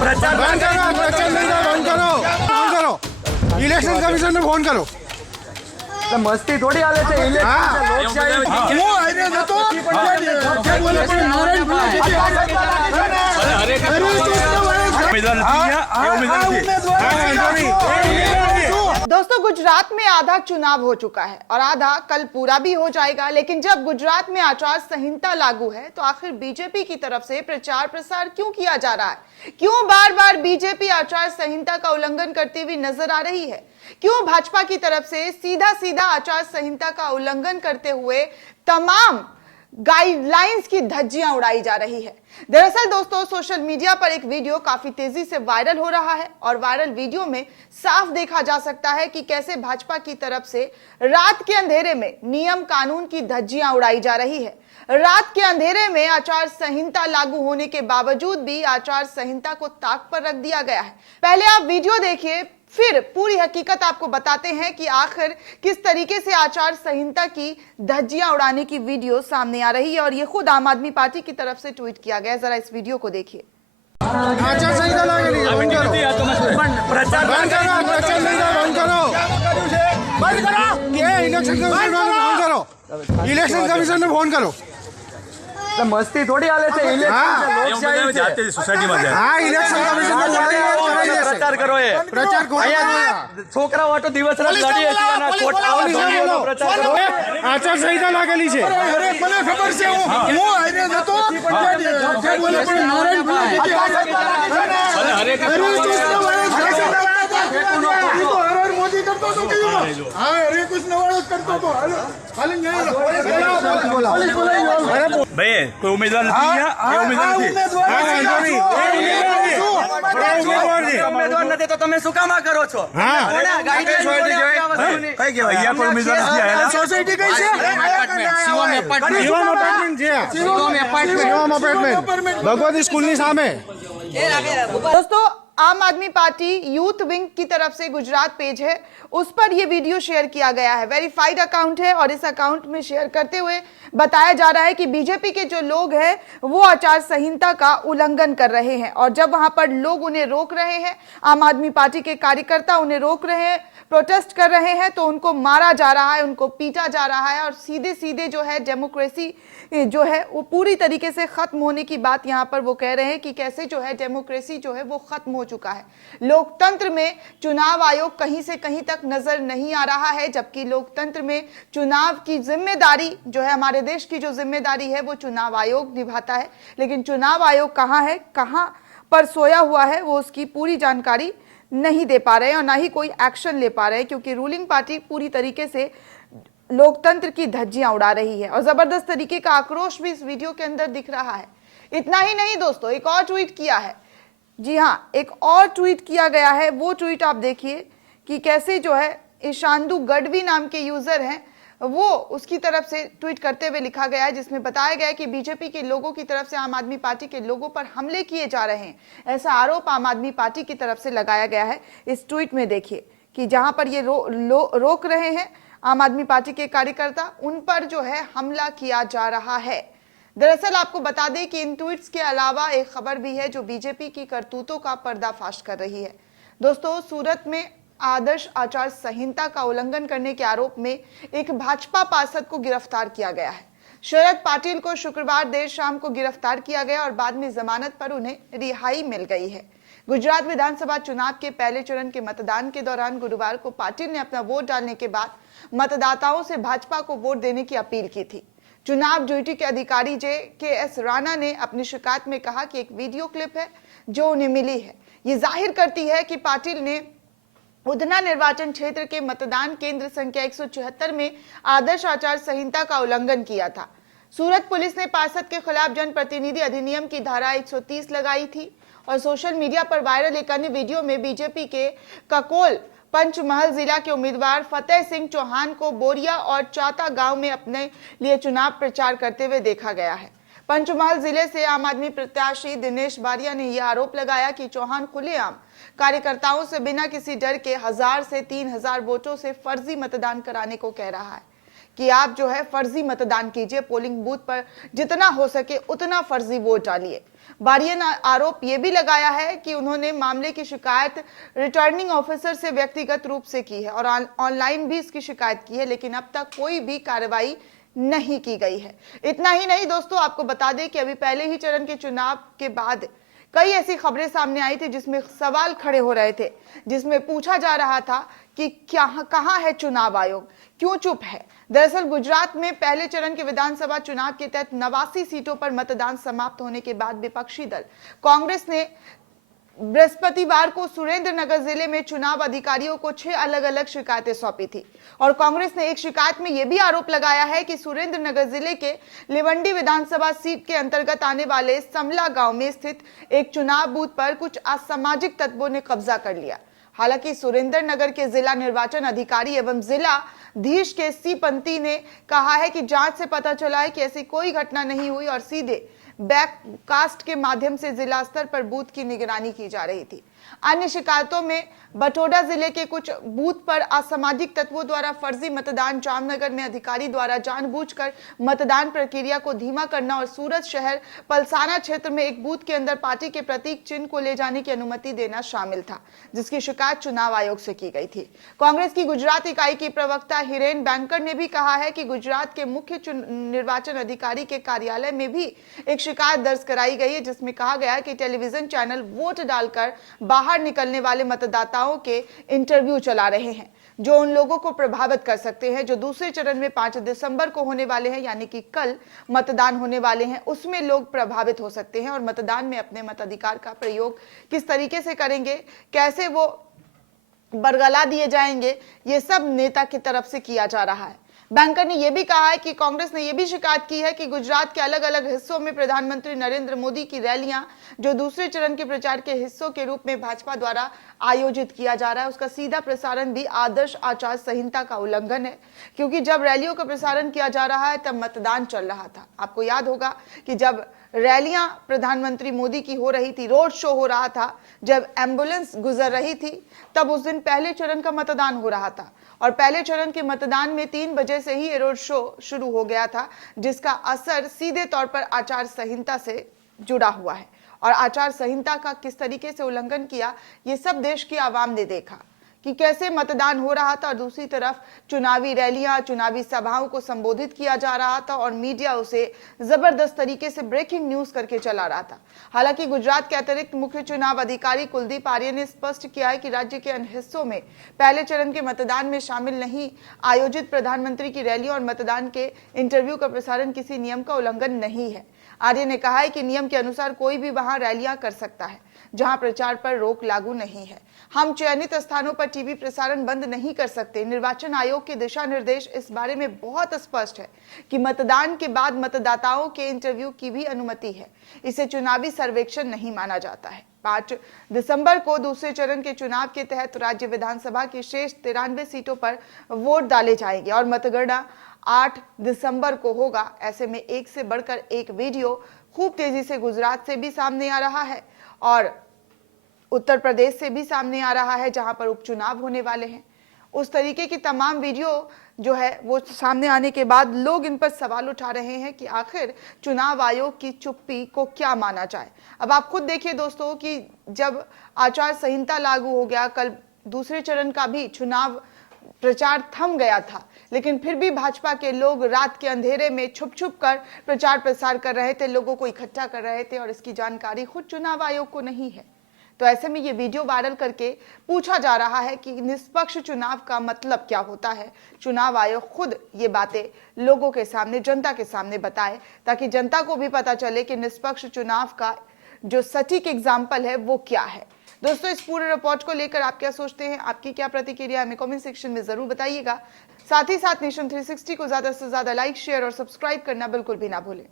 प्रचार बंद करो, इलेक्शन कमीशन में फोन करो। मस्ती थोड़ी हाले છે दोस्तों, गुजरात में आधा चुनाव हो चुका है और आधा कल पूरा भी हो जाएगा। लेकिन जब गुजरात में आचार संहिता लागू है तो आखिर बीजेपी की तरफ से प्रचार प्रसार क्यों किया जा रहा है? क्यों बार बार बीजेपी आचार संहिता का उल्लंघन करती हुई नजर आ रही है? क्यों भाजपा की तरफ से सीधा सीधा आचार संहिता का उल्लंघन करते हुए तमाम गाइडलाइंस की धज्जियां उड़ाई जा रही है? दरअसल दोस्तों, सोशल मीडिया पर एक वीडियो काफी तेजी से वायरल हो रहा है और वायरल वीडियो में साफ देखा जा सकता है कि कैसे भाजपा की तरफ से रात के अंधेरे में नियम कानून की धज्जियां उड़ाई जा रही है। रात के अंधेरे में आचार संहिता लागू होने के बावजूद भी आचार संहिता को ताक पर रख दिया गया है। पहले आप वीडियो देखिए, फिर पूरी हकीकत आपको बताते हैं कि आखिर किस तरीके से आचार संहिता की धज्जियां उड़ाने की वीडियो सामने आ रही है और ये खुद आम आदमी पार्टी की तरफ से ट्वीट किया गया। जरा इस वीडियो को देखिए। आचार संहिता प्रचार बंद करो, इलेक्शन कमीशन में फोन करो। मस्ती थोड़ी हाले છે सोसायटी में इलेक्शन कमीशन में પ્રચાર કરો એ प्रचार છોકરાઓ આટો દિવસ રાત લડી હશે કોટા પ્રચાર કરો। આચાર સંહિતા લાગેલી છે। અરે મને ખબર છે હું આઈને નતો જે બોલે પણ નારાયણ બોલે કે હરે મોદી કરતો તો કયું હા હરે કૃષ્ણ વાળો કરતો તો હાલ ભાઈ કોઈ ઉમેદવાર નથી ઉમેદવાર નથી તો તમે શું કામ આ કરો છો? સોસાયટી કઈ છે ભગવતી સ્કૂલ ની સામે। दोस्तों, आम आदमी पार्टी यूथ विंग की तरफ से गुजरात पेज है, उस पर यह वीडियो शेयर किया गया है। वेरीफाइड अकाउंट है और इस अकाउंट में शेयर करते हुए बताया जा रहा है कि बीजेपी के जो लोग हैं वो आचार संहिता का उल्लंघन कर रहे हैं और जब वहां पर लोग उन्हें रोक रहे हैं, आम आदमी पार्टी के कार्यकर्ता उन्हें रोक रहे हैं, प्रोटेस्ट कर रहे हैं, तो उनको मारा जा रहा है, उनको पीटा जा रहा है और सीधे सीधे जो है डेमोक्रेसी जो है वो पूरी तरीके से खत्म होने की बात यहां पर वो कह रहे हैं कि कैसे जो है डेमोक्रेसी जो है वो खत्म हो चुका है। लोकतंत्र में चुनाव आयोग कहीं से कहीं तक नजर नहीं आ रहा है, जबकि लोकतंत्र में चुनाव की जिम्मेदारी जो है, हमारे देश की जो जिम्मेदारी है वो चुनाव आयोग निभाता है। लेकिन चुनाव आयोग कहां है, कहां पर सोया हुआ है, वो उसकी पूरी जानकारी नहीं दे पा रहे हैं और ना ही कोई एक्शन ले पा रहे हैं, क्योंकि रूलिंग पार्टी पूरी तरीके से लोकतंत्र की धज्जियां उड़ा रही है और जबरदस्त तरीके का आक्रोश भी इस वीडियो के अंदर दिख रहा है। इतना ही नहीं दोस्तों, एक और ट्वीट किया है। जी हाँ, एक और ट्वीट किया गया है। वो ट्वीट आप देखिए कि कैसे जो है ईशांदु गढ़वी नाम के यूजर हैं, वो उसकी तरफ से ट्वीट करते हुए लिखा गया है, जिसमें बताया गया है कि बीजेपी के लोगों की तरफ से आम आदमी पार्टी के लोगों पर हमले किए जा रहे हैं। ऐसा आरोप आम आदमी पार्टी की तरफ से लगाया गया है। इस ट्वीट में देखिए कि जहां पर ये रोक रहे हैं आम आदमी पार्टी के कार्यकर्ता, उन पर जो है हमला किया जा रहा है। दरअसल आपको बता दें कि इन ट्वीट्स के अलावा एक खबर भी है जो बीजेपी की करतूतों का पर्दाफाश कर रही है। दोस्तों, सूरत में आदर्श आचार संहिता का उल्लंघन करने के आरोप में एक भाजपा पार्षद को गिरफ्तार किया गया है। शरद पाटिल को शुक्रवार देर शाम को गिरफ्तार किया गया और बाद में जमानत पर उन्हें रिहाई मिल गई है। गुजरात विधानसभा चुनाव के पहले चरण के मतदान के दौरान गुरुवार को पाटिल ने अपना वोट डालने के बाद मतदाताओं से भाजपा को वोट देने की अपील की थी। चुनाव ड्यूटी के अधिकारी JKS राणा ने अपनी शिकायत में कहा कि एक वीडियो क्लिप है जो उन्हें मिली है, ये जाहिर करती है कि पाटिल ने उधना निर्वाचन क्षेत्र के मतदान केंद्र संख्या 174 में आदर्श आचार संहिता का उल्लंघन किया था। सूरत पुलिस ने पार्षद के खिलाफ जनप्रतिनिधि अधिनियम की धारा 130 लगाई थी और सोशल मीडिया पर वायरल एक अन्य वीडियो में बीजेपी के ककोल पंचमहल जिला के उम्मीदवार फतेह सिंह चौहान को बोरिया और चाता गांव में अपने लिए चुनाव प्रचार करते हुए देखा गया है। पंचमहल जिले से आम आदमी प्रत्याशी दिनेश बारिया ने यह आरोप लगाया कि चौहान खुलेआम कार्यकर्ताओं से बिना किसी डर के 1000 से 3000 वोटों से फर्जी मतदान कराने को कह रहा है कि आप जो है फर्जी मतदान कीजिए, पोलिंग बूथ पर जितना हो सके उतना फर्जी वोट डालिए। बारिया ने आरोप यह भी लगाया है कि उन्होंने मामले की शिकायत रिटर्निंग ऑफिसर से व्यक्तिगत रूप से की है और ऑनलाइन भी इसकी शिकायत की है, लेकिन अब तक कोई भी कार्रवाई नहीं की गई है। इतना ही नहीं दोस्तों, आपको बता दें कि अभी पहले ही चरण के चुनाव के बाद कई ऐसी खबरें सामने आई थी जिसमें सवाल खड़े हो रहे थे, जिसमें पूछा जा रहा था कि कहां है चुनाव आयोग, क्यों चुप है। दरअसल गुजरात में पहले चरण के विधानसभा चुनाव के तहत 89 सीटों पर मतदान समाप्त होने के बाद विपक्षी दल कांग्रेस ने बृहस्पतिवार को सुरेंद्रनगर जिले में चुनाव अधिकारियों को 6 अलग अलग शिकायतें सौंपी थी और कांग्रेस ने एक शिकायत में यह भी आरोप लगाया है कि सुरेंद्रनगर जिले के लिवंडी विधानसभा सीट के अंतर्गत आने वाले समला गांव में स्थित एक चुनाव बूथ पर कुछ असामाजिक तत्वों ने कब्जा कर लिया। हालांकि सुरेंद्रनगर के जिला निर्वाचन अधिकारी एवं जिलाधीश के सी पंती ने कहा है कि जांच से पता चला है कि ऐसी कोई घटना नहीं हुई और सीधे बैककास्ट के माध्यम से जिला स्तर पर बूथ की निगरानी की जा रही थी। अन्य शिकायतों में बठोडा जिले के कुछ बूथ पर असामाजिक तत्वों द्वारा फर्जी मतदान, जामनगर में अधिकारी द्वारा जानबूझकर मतदान प्रक्रिया को धीमा करना और सूरत शहर पलसाना क्षेत्र में एक बूथ के अंदर पार्टी के प्रतीक चिन्ह को ले जाने की अनुमति देना शामिल था, जिसकी शिकायत चुनाव आयोग से की गई थी। कांग्रेस की गुजरात इकाई की प्रवक्ता हिरेन बैंकर ने भी कहा है कि गुजरात के मुख्य निर्वाचन अधिकारी के कार्यालय में भी एक शिकायत दर्ज कराई गई है, जिसमें कहा गया है कि टेलीविजन चैनल वोट डालकर बाहर निकलने वाले मतदाताओं के इंटरव्यू चला रहे हैं, जो उन लोगों को प्रभावित कर सकते हैं जो दूसरे चरण में 5 दिसंबर को होने वाले हैं, यानी कि कल मतदान होने वाले हैं, उसमें लोग प्रभावित हो सकते हैं और मतदान में अपने मताधिकार का प्रयोग किस तरीके से करेंगे, कैसे वो बरगला दिए जाएंगे, ये सब नेता की तरफ से किया जा रहा है। बैंकर ने यह भी कहा है कि कांग्रेस ने यह भी शिकायत की है कि गुजरात के अलग अलग हिस्सों में प्रधानमंत्री नरेंद्र मोदी की रैलियां जो दूसरे चरण के प्रचार के हिस्सों के रूप में भाजपा द्वारा आयोजित किया जा रहा है, उसका सीधा प्रसारण भी आदर्श आचार संहिता का उल्लंघन है, क्योंकि जब रैलियों का प्रसारण किया जा रहा है तब मतदान चल रहा था। आपको याद होगा कि जब रैलियां प्रधानमंत्री मोदी की हो रही थी, रोड शो हो रहा था, जब एम्बुलेंस गुजर रही थी, तब उस दिन पहले चरण का मतदान हो रहा था और पहले चरण के मतदान में 3 बजे से ही रोड शो शुरू हो गया था, जिसका असर सीधे तौर पर आचार संहिता से जुड़ा हुआ है और आचार संहिता का किस तरीके से उल्लंघन किया, ये सब देश की आवाम ने देखा कि कैसे मतदान हो रहा था और दूसरी तरफ चुनावी रैलियां, चुनावी सभाओं को संबोधित किया जा रहा था और मीडिया उसे जबरदस्त तरीके से ब्रेकिंग न्यूज करके चला रहा था। हालांकि गुजरात के अतिरिक्त मुख्य चुनाव अधिकारी कुलदीप आर्य ने स्पष्ट किया है कि राज्य के अन्य हिस्सों में पहले चरण के मतदान में शामिल नहीं आयोजित प्रधानमंत्री की रैली और मतदान के इंटरव्यू का प्रसारण किसी नियम का उल्लंघन नहीं है। आर्य ने कहा है कि नियम के अनुसार कोई भी वहां रैलियां कर सकता है जहां प्रचार पर रोक लागू नहीं है। हम चयनित स्थानों पर टीवी प्रसारण बंद नहीं कर सकते। निर्वाचन आयोग के दिशा निर्देश इस बारे में बहुत स्पष्ट है कि मतदान के बाद मतदाताओं के इंटरव्यू की भी अनुमति है। इसे चुनावी सर्वेक्षण नहीं माना जाता है। 5 दिसंबर को दूसरे चरण के चुनाव के तहत राज्य विधानसभा की शेष 93 सीटों पर वोट डाले जाएंगे और मतगणना 8 दिसंबर को होगा। ऐसे में एक से बढ़कर एक वीडियो खूब तेजी से गुजरात से भी सामने आ रहा है और उत्तर प्रदेश से भी सामने आ रहा है, जहां पर उपचुनाव होने वाले हैं। उस तरीके की तमाम वीडियो जो है वो सामने आने के बाद लोग इन पर सवाल उठा रहे हैं कि आखिर चुनाव आयोग की चुप्पी को क्या माना जाए। अब आप खुद देखिए दोस्तों कि जब आचार संहिता लागू हो गया, कल दूसरे चरण का भी चुनाव प्रचार थम गया था, लेकिन फिर भी भाजपा के लोग रात के अंधेरे में छुप छुप कर प्रचार प्रसार कर रहे थे, लोगों को इकट्ठा कर रहे थे और इसकी जानकारी खुद चुनाव आयोग को नहीं है। तो ऐसे में ये वीडियो वायरल करके पूछा जा रहा है कि निष्पक्ष चुनाव का मतलब क्या होता है। चुनाव आयोग खुद ये बातें लोगों के सामने, जनता के सामने बताए, ताकि जनता को भी पता चले कि निष्पक्ष चुनाव का जो सटीक एग्जाम्पल है वो क्या है। दोस्तों, इस पूरे रिपोर्ट को लेकर आप क्या सोचते हैं, आपकी क्या प्रतिक्रिया हमें कमेंट सेक्शन में जरूर बताइएगा। साथ ही साथ नेशन 360 को ज्यादा से ज्यादा लाइक, शेयर और सब्सक्राइब करना बिल्कुल भी ना भूलें।